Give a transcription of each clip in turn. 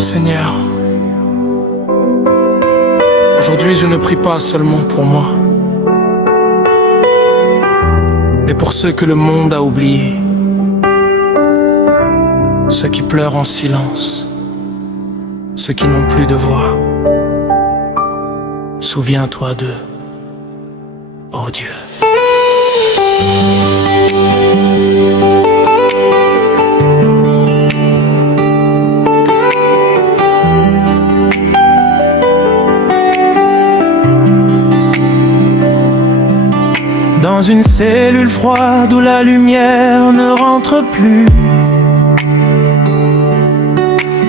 Seigneur, aujourd'hui je ne prie pas seulement pour moi, mais pour ceux que le monde a oubliés, ceux qui pleurent en silence, ceux qui n'ont plus de voix. Souviens-toi d'eux, oh Dieu. Dans une cellule froide où la lumière ne rentre plus,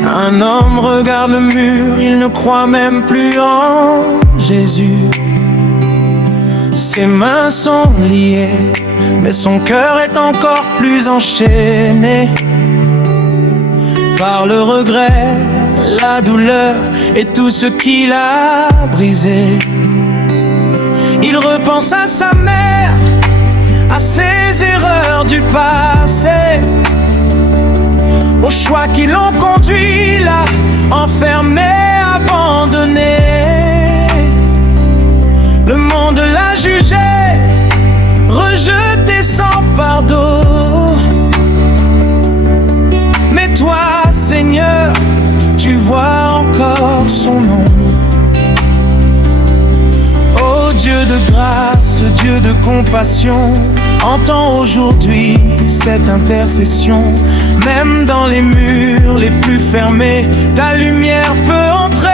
un homme regarde le mur, il ne croit même plus en Jésus. Ses mains sont liées, mais son cœur est encore plus enchaîné par le regret, la douleur et tout ce qu'il a brisé. Il repense à sa mère, à ses erreurs du passé, aux choix qui l'ont conduit là, enfermé, abandonné. Le monde l'a jugé, rejeté sans pardon. Mais toi, Seigneur, tu vois encore son nom. Oh Dieu de grâce, Dieu de compassion, entends aujourd'hui cette intercession. Même dans les murs les plus fermés, ta lumière peut entrer.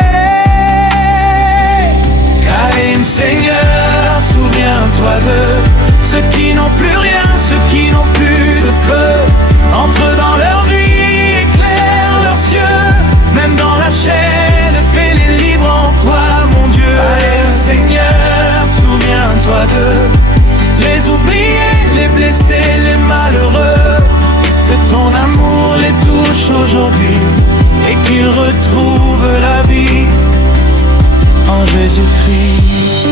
Caïn, Seigneur, souviens-toi de ceux qui n'ont plus rien, ceux qui n'ont plus de feu. Entre dans leur nuit, éclaire leurs cieux. Même dans la chaîne, fais-les libres en toi, mon Dieu. Caïn, Seigneur, souviens-toi d'eux, les oubliés, les blessés, les malheureux. Que ton amour les touche aujourd'hui et qu'ils retrouvent la vie en Jésus-Christ.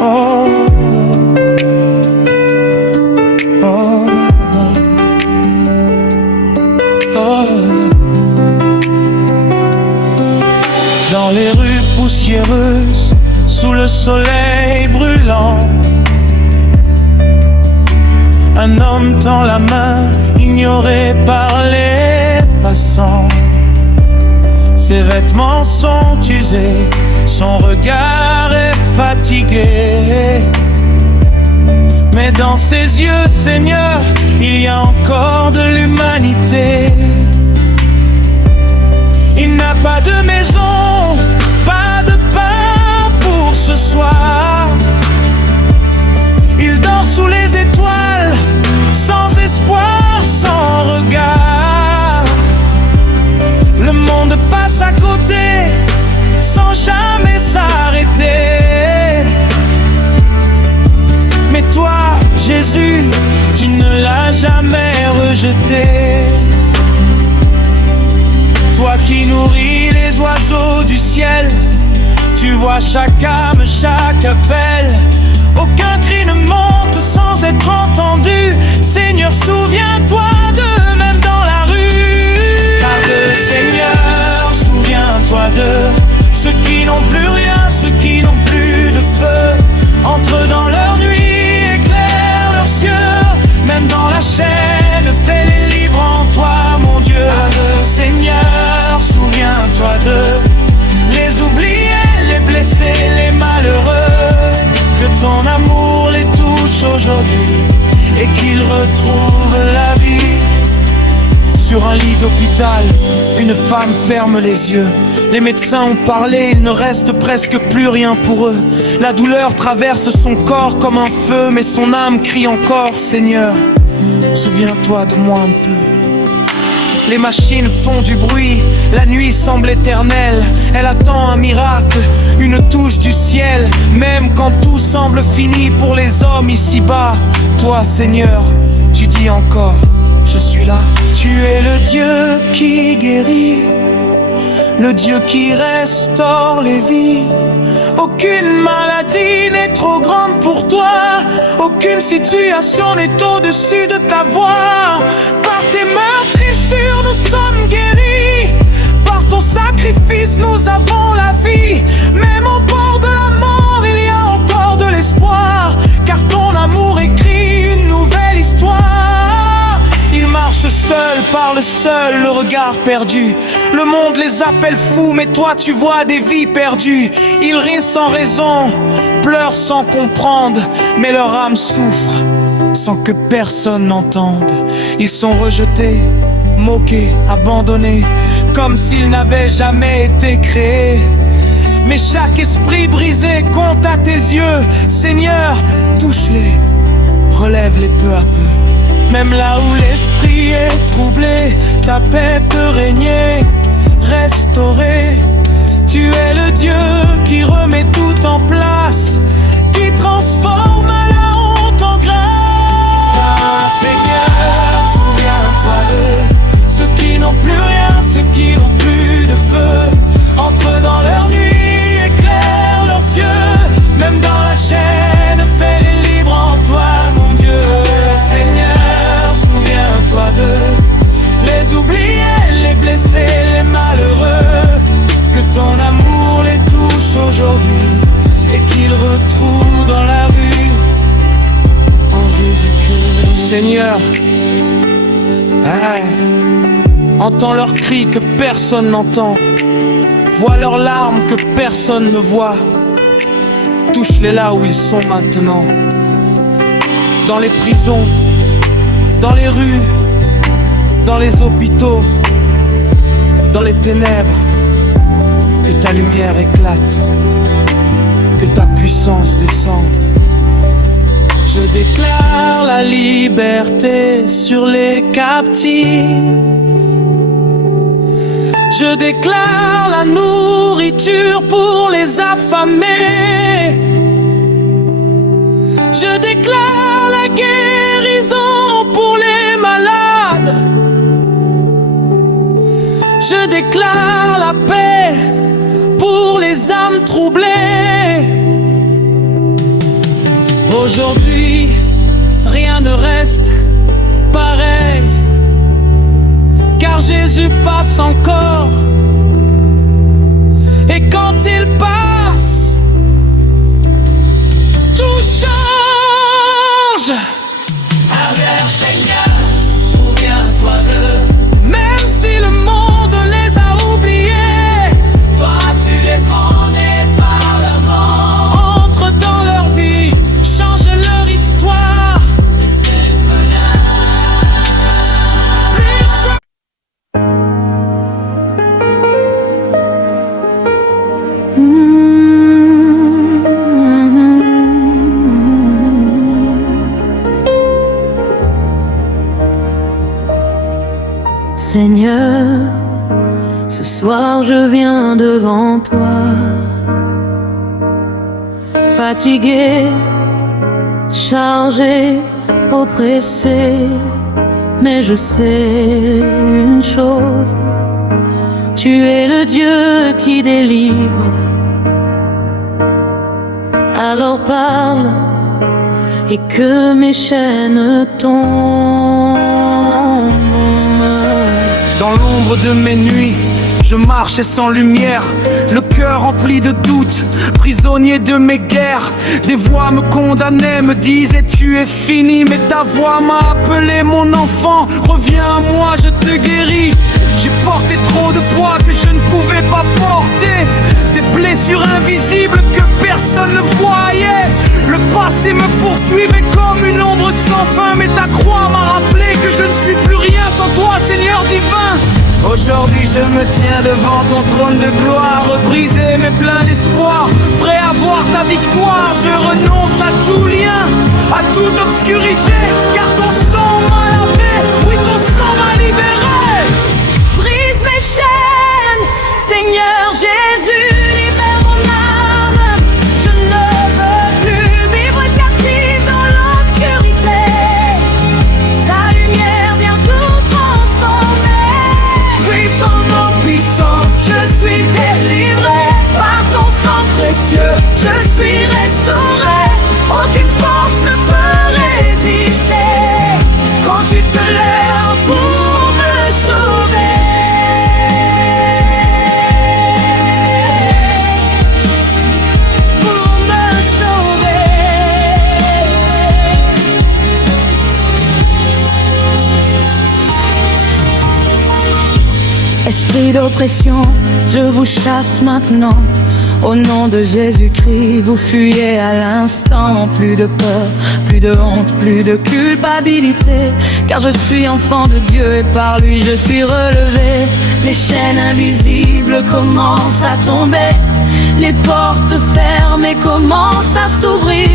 Oh, oh, oh, oh. Dans les rues poussiéreuses, sous le soleil brûlant, un homme tend la main, ignoré par les passants. Ses vêtements sont usés, son regard est fatigué. Mais dans ses yeux, Seigneur, il y a encore de l'humanité. Il n'a pas de maison, pas de pain pour ce soir. Il dort sous les étoiles, sans espoir, sans regard. Le monde passe à côté, sans jamais s'arrêter. Mais toi, Jésus, tu ne l'as jamais rejeté. Toi qui nourris les oiseaux du ciel, tu vois chaque âme, chaque appel. Aucun cri ne monte sans être entendu. Seigneur, souviens-toi d'eux, même dans la rue. Car le Seigneur, souviens-toi d'eux, ceux qui n'ont plus rien, ceux qui n'ont plus de feu. Entre dans leur nuit, éclaire leurs cieux. Même dans la chaîne, fais-les libres en toi, mon Dieu. Car le Seigneur, souviens-toi d'eux, les oubliés, les blessés, les malheureux. Que ton amour les touche aujourd'hui et qu'ils retrouvent la vie. Sur un lit d'hôpital, une femme ferme les yeux. Les médecins ont parlé, il ne reste presque plus rien pour eux. La douleur traverse son corps comme un feu, mais son âme crie encore, Seigneur, souviens-toi de moi un peu. Les machines font du bruit, la nuit semble éternelle. Elle attend un miracle, une touche du ciel. Même quand tout semble fini pour les hommes ici-bas, toi Seigneur, tu dis encore, je suis là. Tu es le Dieu qui guérit, le Dieu qui restaure les vies. Aucune maladie n'est trop grande pour toi, aucune situation n'est au-dessus de ta voix. Par tes meurtrissures nous sommes guéris. seuls, parlent seuls, le regard perdu. Le monde les appelle fous, mais toi tu vois des vies perdues. Ils rient sans raison, pleurent sans comprendre, mais leur âme souffre sans que personne n'entende. Ils sont rejetés, moqués, abandonnés, comme s'ils n'avaient jamais été créés. Mais chaque esprit brisé compte à tes yeux. Seigneur, touche-les, relève-les peu à peu. Même là où l'esprit est troublé, ta paix peut régner, restaurer. Tu es le Dieu qui remet tout en place, qui transforme la honte en grâce. Seigneur, souviens-toi de ceux qui n'ont plus rien, ceux qui n'ont plus de feu. Entre dans leur nuit, éclaire leurs yeux. Même dans la chaîne, fais-les libres en toi, mon Dieu. Seigneur, souviens-toi d'eux, les oubliés, les blessés, les malheureux. Que ton amour les touche aujourd'hui et qu'ils retrouvent dans la rue en Jésus-Christ. Seigneur, entends leurs cris que personne n'entend, vois leurs larmes que personne ne voit. Touche-les là où ils sont maintenant, dans les prisons, dans les rues, dans les hôpitaux, dans les ténèbres. Que ta lumière éclate, que ta puissance descende. Je déclare la liberté sur les captifs. Je déclare la nourriture pour les affamés. Je déclare la guérison pour les malades. Je déclare la paix pour les âmes troublées. Aujourd'hui, rien ne reste pareil, car Jésus passe encore. Et quand il passe, tout change. Alors Seigneur, souviens-toi d'eux. Même si le monde les a oubliés, toi tu les prendais par leur nom. Entre dans leur vie, change leur histoire. Seigneur, ce soir je viens devant toi, fatigué, chargé, oppressé, mais je sais une chose, tu es le Dieu qui délivre. Alors parle et que mes chaînes tombent. Dans l'ombre de mes nuits, je marchais sans lumière, le cœur rempli de doutes, prisonnier de mes guerres. Des voix me condamnaient, me disaient tu es fini, mais ta voix m'a appelé mon enfant. Reviens à moi, je te guéris. J'ai porté trop de poids que je ne pouvais pas porter, des blessures invisibles que personne ne voyait. Le passé me poursuivait comme une ombre sans fin, mais ta croix m'a rappelé que je ne suis plus rien sans toi, Seigneur divin. Aujourd'hui je me tiens devant ton trône de gloire, brisé mais plein d'espoir, prêt à voir ta victoire. Je renonce à tout lien, à toute obscurité, car ton sang m'a lavé, oui ton sang m'a libéré. Brise mes chaînes, Seigneur Jésus, libère mon âme. Je ne veux plus vivre captive dans l'obscurité. Ta lumière vient tout transformer. Puissant, non puissant, je suis délivré Par ton sang précieux, je suis restauré. Aucune force ne peut résister. esprit d'oppression, je vous chasse maintenant. Au nom de Jésus-Christ, vous fuyez à l'instant. Plus de peur, plus de honte, plus de culpabilité, car je suis enfant de Dieu et par lui je suis relevé. Les chaînes invisibles commencent à tomber, les portes fermées commencent à s'ouvrir.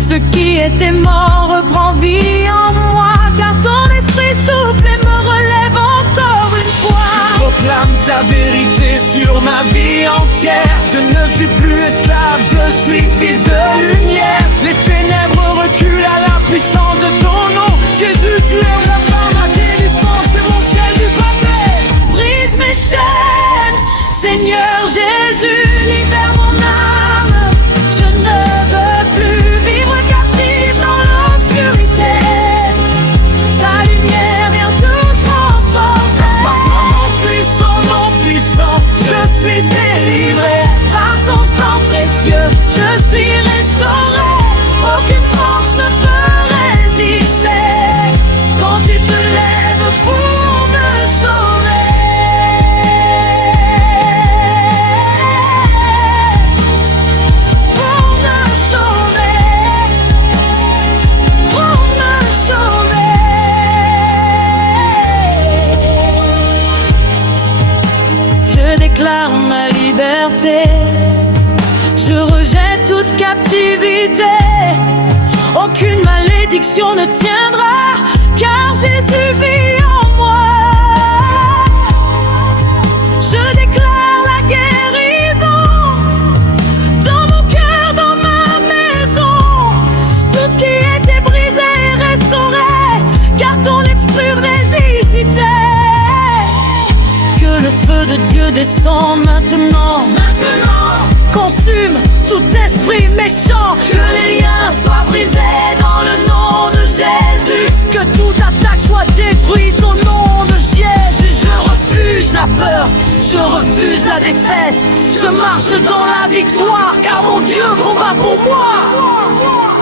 Ce qui était mort reprend vie en moi, car ton esprit souffle et me relève encore une fois. Je proclame ta vérité sur ma vie entière. Je ne suis plus esclave, je suis fils de lumière. Les ténèbres reculent à la puissance de ton nom. Jésus, tu es la part, ma délivrance et mon ciel du passé. Brise mes chaînes, Seigneur Jésus, libère mon âme. Je ne veux plus vivre captive dans l'obscurité. Ta lumière vient tout transformer. Par mon puissant, non puissant, je suis délivré. Par ton sang précieux, je suis restauré. Aucune force ne peut résister quand tu te lèves pour me sauver. Pour me sauver. Pour me sauver. Je déclare ma liberté. Je rejette toute captivité. Aucune malédiction ne tiendra, car Jésus vit en moi. Je déclare la guérison dans mon cœur, dans ma maison. Tout ce qui était brisé est restauré, car ton esprit résistait. Que le feu de Dieu descende maintenant. Consume tout esprit méchant. Que les liens soient brisés dans le nom de Jésus. Que toute attaque soit détruite au nom de Jésus. Je refuse la peur, je refuse la défaite. Je marche dans la victoire, car mon Dieu combat pour moi.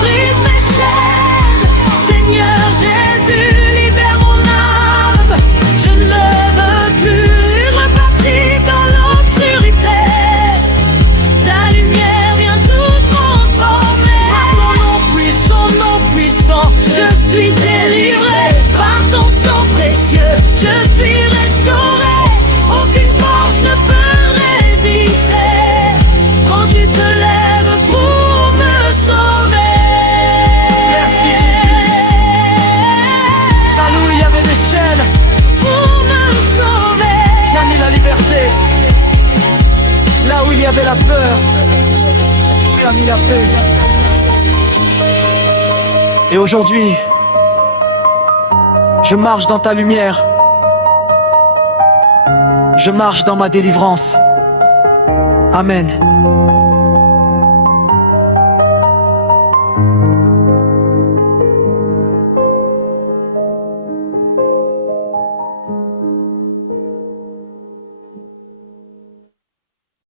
Brise mes chaînes, Seigneur Jésus, libère mon âme. Je ne veux plus repartir dans l'obscurité. Ta lumière vient tout transformer. Par ton nom puissant, non puissant, Je suis délivré par ton sang précieux. Je suis restauré. Aucune force ne peut résister quand tu te lèves pour me sauver. Merci Jésus. Là où il y avait des chaînes, Pour me sauver. tu as mis la liberté. Là où il y avait la peur, tu as mis la paix. Et aujourd'hui, je marche dans ta lumière. Je marche dans ma délivrance. Amen.